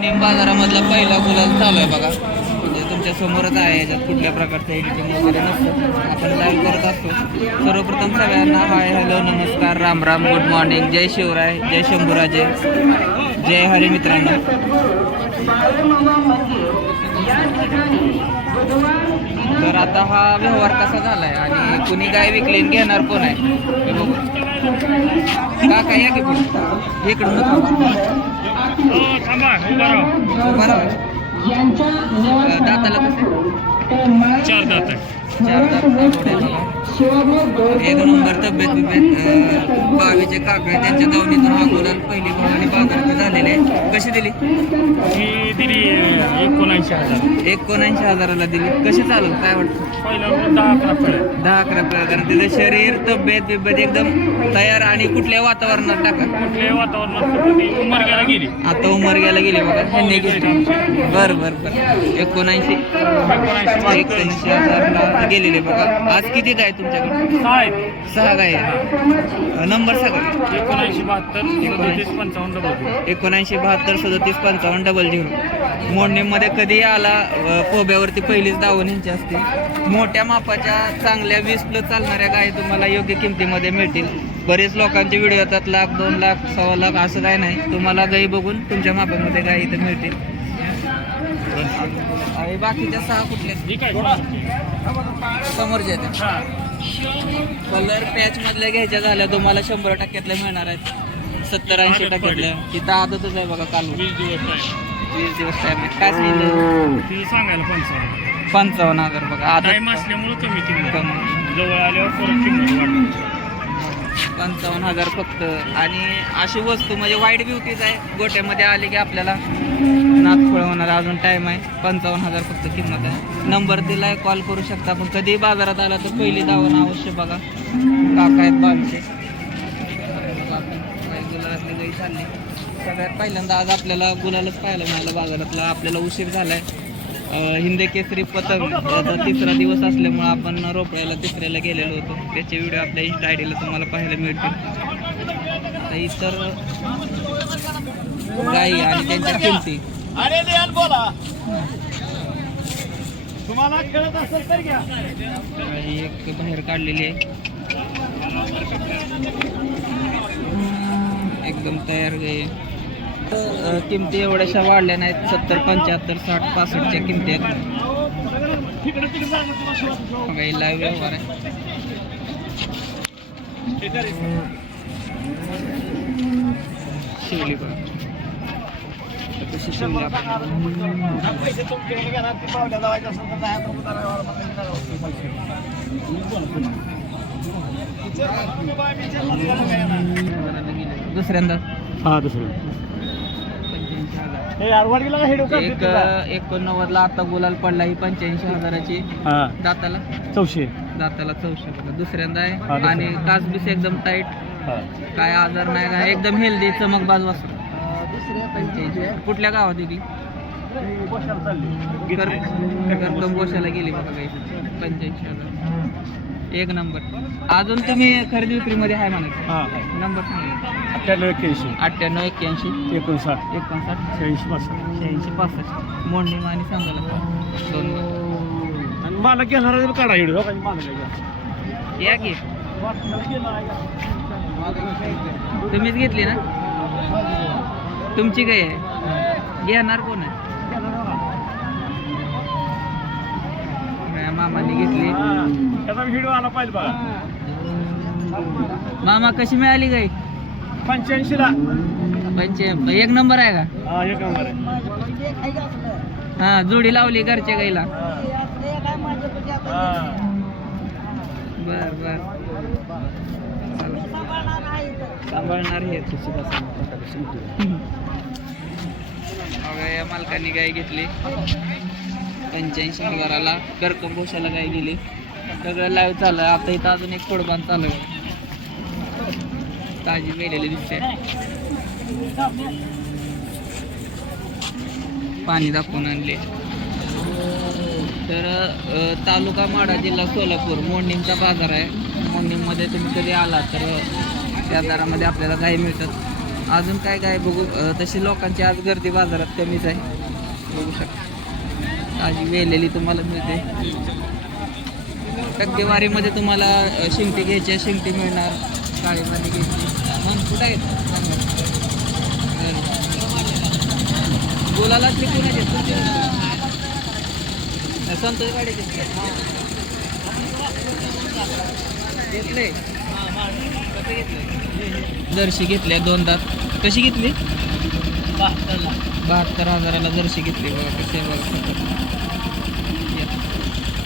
Name बाजारामधला पहिला गुलाल चालू आहे बघा म्हणजे तुमच्या समोरच आहे याच्यात कुठल्या प्रकारचं एडिटिंग वगैरे नसतं आपण लाईव्ह करत असतो सर्वप्रथम सगळ्यांना हाय हॅलो नमस्कार राम राम गुड मॉर्निंग जय शिवराय जय शंभूराजे जय हरी मित्रांनो तर आता हा व्यवहार कसा झाला आहे आणि कुणी काय विकलेन घेणार कोण आहे का काय आहे या की इकडून हो, यांच्या चार दात आहे एक नंबर तब्येत बावीचे काका त्यांच्या दावणीतून अगोदर पहिली आणि बाजारती झालेले आहे कशी दिली दिली एकोणऐंशी हजार एकोणऐंशी हजाराला दिली कशी चालू काय वाटतं दहा अकरा पळ्या कारण त्याचं शरीर तब्येत बिब्येत एकदम तयार आणि कुठल्या वातावरणात टाका कुठल्या वातावरणात उमरग्याला गेली आता उमरग्याला गेली बघा ह्यांनी बरं बरं बरं एकोणऐंशी एकोणऐंशी हजारला गेलेले बघा आज किती गाय तुमच्याकडे सहा गाय आहे. नंबर सांगा एकोणऐंशी बहात्तर सदतीस पंचावन्न डबल एकोणऐंशी बहात्तर सदतीस पंचावन्न डबल झिरो मोडणीमध्ये कधी आला पोब्यावरती पहिलीच दावून यांची असते मोठ्या मापाच्या चांगल्या वीस प्लस चालणाऱ्या गाय तुम्हाला योग्य किमतीमध्ये मिळतील बरेच लोकांचे व्हिडिओ येतात लाख दोन लाख सव्वा लाख असं काय नाही तुम्हाला गाई बघून तुमच्या मापामध्ये गाय इथं मिळतील आणि बाकीच्या सहा कुठल्या समोरचे आहेत कलर पॅच मधल्या घ्यायच्या झाल्या तुम्हाला शंभर टक्क्यातल्या मिळणार आहेत सत्तर ऐंशी टक्क्यातल्या तिथं आदतच आहे बघा काल वीस दिवस वीस दिवस टाइम काय सांगायला पंचावन्न पंचावन्न हजार बघा आता टाइम असल्यामुळे कमी किंमत जवळ आल्यावर परत किंमत पंचावन्न हजार फक्त आणि अशी वस्तू म्हणजे वाईट ब्युटीच आहे गोट्यामध्ये आले की आपल्याला नाच होणार अजून टाईम आहे पंचावन्न हजार फक्त किंमत आहे नंबर दिला आहे कॉल करू शकता पण कधी बाजारात आला तर पहिली धावणं अवश्य बघा काका आहेत बांधचे चालले सगळ्यात पहिल्यांदा आज आपल्याला गुलालच पाहायला मिळालं बाजारातला आपल्याला उशीर झाला आहे हिंदे केसरी पतंग तिसरा दिवस असल्यामुळं आपण रोपळ्याला तिसऱ्याला गेलेलो होतो त्याचे व्हिडिओ आपल्या इंस्टा आय डीला तुम्हाला पाहायला मिळतील बोला इतर गाई आणि त्यांच्या किमती एक बाहेर काढलेली आहे एकदम तयार गाई किमती एवढ्याशा वाढल्या नाहीत सत्तर पंच्याहत्तर साठ पासष्टच्या किमती आहेत व्यवहार शिवली दुसऱ्यांदा हा दुसऱ्यांदा एक एकोणनव्वद ला आता गुलाल पडला ही पंच्याऐंशी हजाराची दाताला चौशे दाताला चौशे दुसऱ्यांदा आहे आणि कासबीस एकदम टाईट काय आजार नाही काय एकदम हेल्दी चमक बाजू पंच्याऐंशी कुठल्या गावात गेली गोशाला गेली बघा काही पंच्याऐंशी हजार एक नंबर अजून तुम्ही खरेदी विक्रीमध्ये आहे म्हणा नंबर सांगा अठ्ठ्याण्णव एक्क्याऐंशी अठ्ठ्याण्णव एक्क्याऐंशी एकोणसाठ एकोणसाठ शहाऐंशी पासष्ट शहाऐंशी पासष्ट मोंडी आणि सांगायला दोन आणि मला घेणार काढा हिडू हो, मला या की तुम्हीच घेतली ना तुमची काय आहे घेणार कोण आहे मामाने घेतली त्याचा व्हिडिओ आला पाहिजे मामा कशी मिळाली गाई पंच्याऐंशी ला एक नंबर आहे का हा एक नंबर हा जोडी लावली घरच्या गाईला बर बर सांभाळणार हे मालकाने गाय घेतली पंच्याऐंशी हजाराला गरकम गाय गेली सगळं लाईव्ह चाललं आता इथं अजून एक कोडबान चालू आहे ताजी वेलेली दिसते पाणी दाखवून आणले तर तालुका माडा जिल्हा सोलापूर मॉर्निंगचा बाजार आहे मॉर्निंगमध्ये तुम्ही कधी आला तर त्या आपल्याला गाय मिळतात अजून काय काय बघू तशी लोकांची आज गर्दी बाजारात कमीच आहे बघू शकता ताजी वेलेली तुम्हाला मिळते टक्केवारीमध्ये तुम्हाला शिंगटी घ्यायची शिंगटी मिळणार शाळेमध्ये घेतली मग कुठं आहेत बोलायला ते कोणाचे तुमचे संतोष गाडी घेतले जर्सी घेतल्या दोनदा कशी घेतली बहात्तरला बहात्तर हजाराला जर्शी घेतली बघा कसे बघा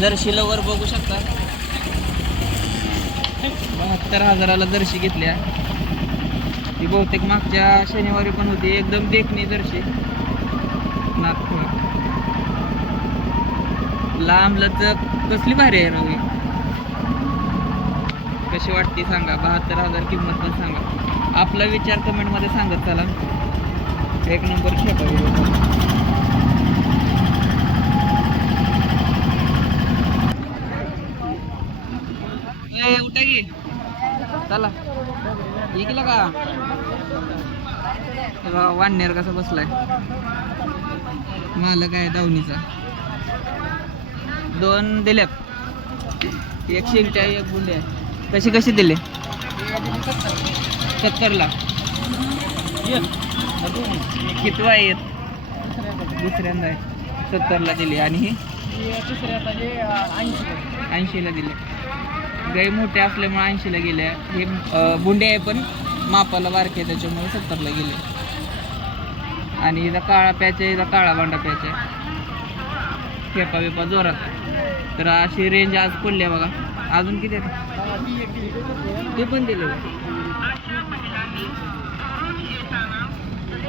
जर्सी लवर बघू शकता बहात्तर हजाराला दर्शी घेतल्या ती बहुतेक मागच्या शनिवारी पण होती एकदम देखणी दर्शी नागपूर लांब लच कसली भारी आहे रवी कशी वाटते सांगा बहात्तर हजार किंमत पण सांगा आपला विचार कमेंटमध्ये सांगत चला एक नंबर छोटा चला की चला ये का वाढणार कसा बसलाय मालक आहे दावणीचा दोन दिल्यात एक शिंगटे आहे एक बुंडे आहे कसे कसे दिले सत्तरला कितवा आहे दुसऱ्यांदा आहे सत्तरला दिले आणि म्हणजे, ऐंशीला दिले गय मोठे असल्यामुळे ऐंशीला गेले हे बुंडे आहे पण मापाला बारके त्याच्यामुळे सत्तरला गेले आणि इथं काळा प्याच आहे इथं काळा बांडा पॅच आहे खेपा बिपा जोरात तर अशी रेंज आज पडली आहे बघा अजून किती आहे ते पण दिले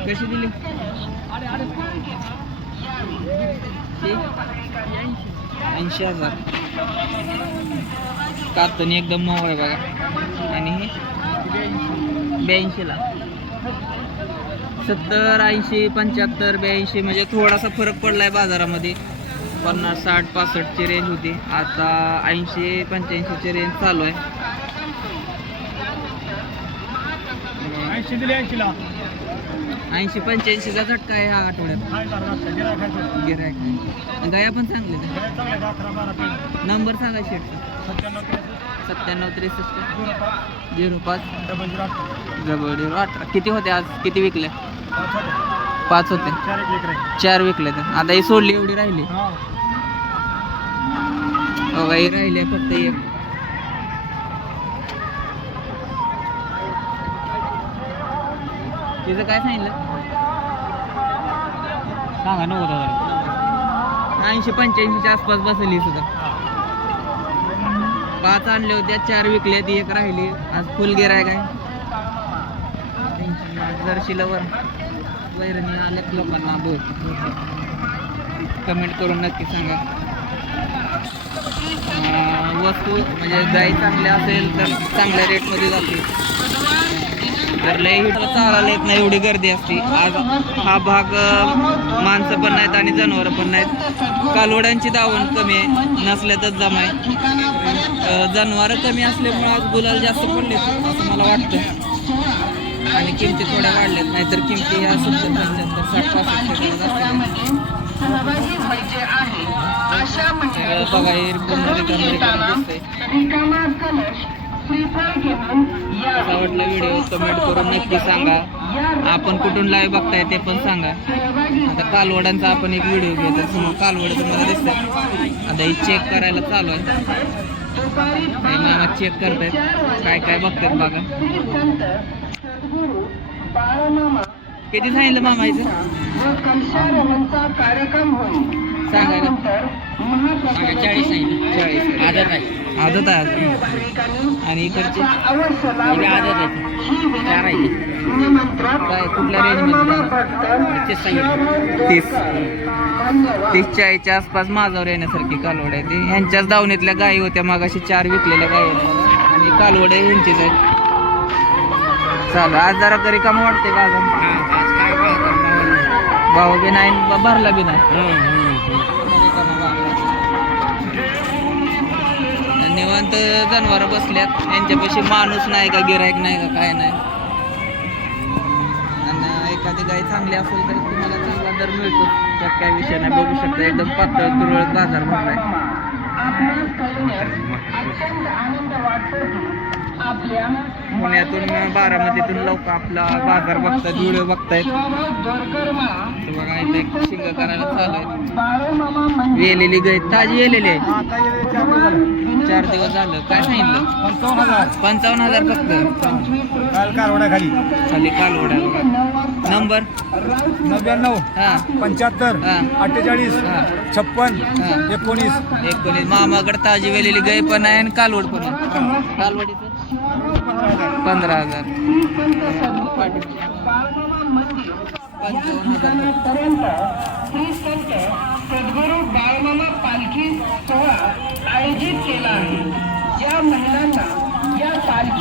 कशी दिली ऐंशी हजार कातन एकदम मऊ आहे बघा आणि ब्याऐंशीला सत्तर ऐंशी पंच्याहत्तर ब्याऐंशी म्हणजे थोडासा फरक पडला आहे बाजारामध्ये पन्नास साठ पासष्टची रेंज होती आता ऐंशी पंच्याऐंशीची रेंज चालू आहे ऐंशी दिली ऐंशीला ऐंशी पंच्याऐंशीचा झटका आहे हा आठवड्यात गिरायक गया गाया पण चांगले नंबर सांगा शेट सत्त्याण्णव त्रेसष्ट झिरो पाच डबल झिरो अठरा किती होते आज किती विकले पाच होते चार विकले तर आता ही सोडली एवढी राहिली हो राहिले राहिली फक्त एक तिचं काय सांगितलं सांगा नको हजार ऐंशी पंच्याऐंशीच्या आसपास बसली सुद्धा पाच आणले होत्या चार विकले ती एक राहिली आज फुल गेर आहे काय जरशी लवकर वैरणी आल्यात लोकांना बोल कमेंट करून नक्की सांगा वस्तू म्हणजे गाई चांगल्या असेल तर चांगल्या रेटमध्ये जाते तर लई चांगला येत नाही एवढी गर्दी असते आज हा भाग माणसं पण नाहीत आणि जनावरं पण नाहीत कालवड्यांची दावण कमी आहे नसल्यातच जमा आहे कमी असल्यामुळे आज गुलाल जास्त पडले असं मला वाटतं आणि किमती थोड्या वाढल्यात नाहीतर किमती या सुद्धा साठ पासष्ट म्हणजे बघा आवडला व्हिडिओ कमेंट करून नक्की सांगा आपण कुठून लाईव्ह बघताय ते पण सांगा आता कालवडांचा आपण एक व्हिडिओ घेतो समोर कालवड तुम्हाला दिसतात आता हे चेक करायला चालू आहे मामा चेक करतायत काय काय बघतात बघा किती सांगितलं मामा कार्यक्रम होईल सांगा ना आहे आदत आहे आणि इकडचे आदत आहे चार आहे काय कुठल्या रेंज तीस तीस तीस चाळीसच्या आसपास माझावर येण्यासारखी कालवड आहे ते ह्यांच्याच दावणीतल्या गायी होत्या मागाशी चार विकलेल्या गाय आणि कालवड आहे ह्यांचीच आहे चालू आज जरा तरी काम वाटते अजून भाऊ बी नाही भरला बी नाही निवांत जनावर बसल्यात यांच्यापाशी माणूस नाही का गिरायक नाही का काय नाही आणि एखादी गाय चांगली असेल तर तुम्हाला चांगला दर मिळतो त्यात काय विषय नाही बघू शकता एकदम पातळ तुरळक बाजार भरलाय पुण्यातून बारामतीतून लोक आपला बाजार बघतात धुळे बघतायत बघा इथे शिंग करायला चालू वेलेली ताजी गेलेली आहे चार दिवस झालं काय सांगितलं पंचावन्न हजार फक्त खाली खाली कालवड्या नंबर नव्याण्णव हा पंच्याहत्तर अठ्ठेचाळीस छप्पन एकोणीस एकोणीस मामाकडे ताजी वेलेली गाय पण आहे आणि कालवड पण आहे कालवडीचं पंधरा हजार पालखी आयोजित केला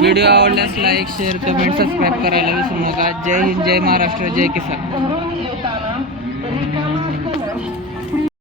व्हिडिओ आवडल्यास लाईक शेअर कमेंट सबस्क्राईब करायला विसरू नका जय हिंद जय महाराष्ट्र जय किसान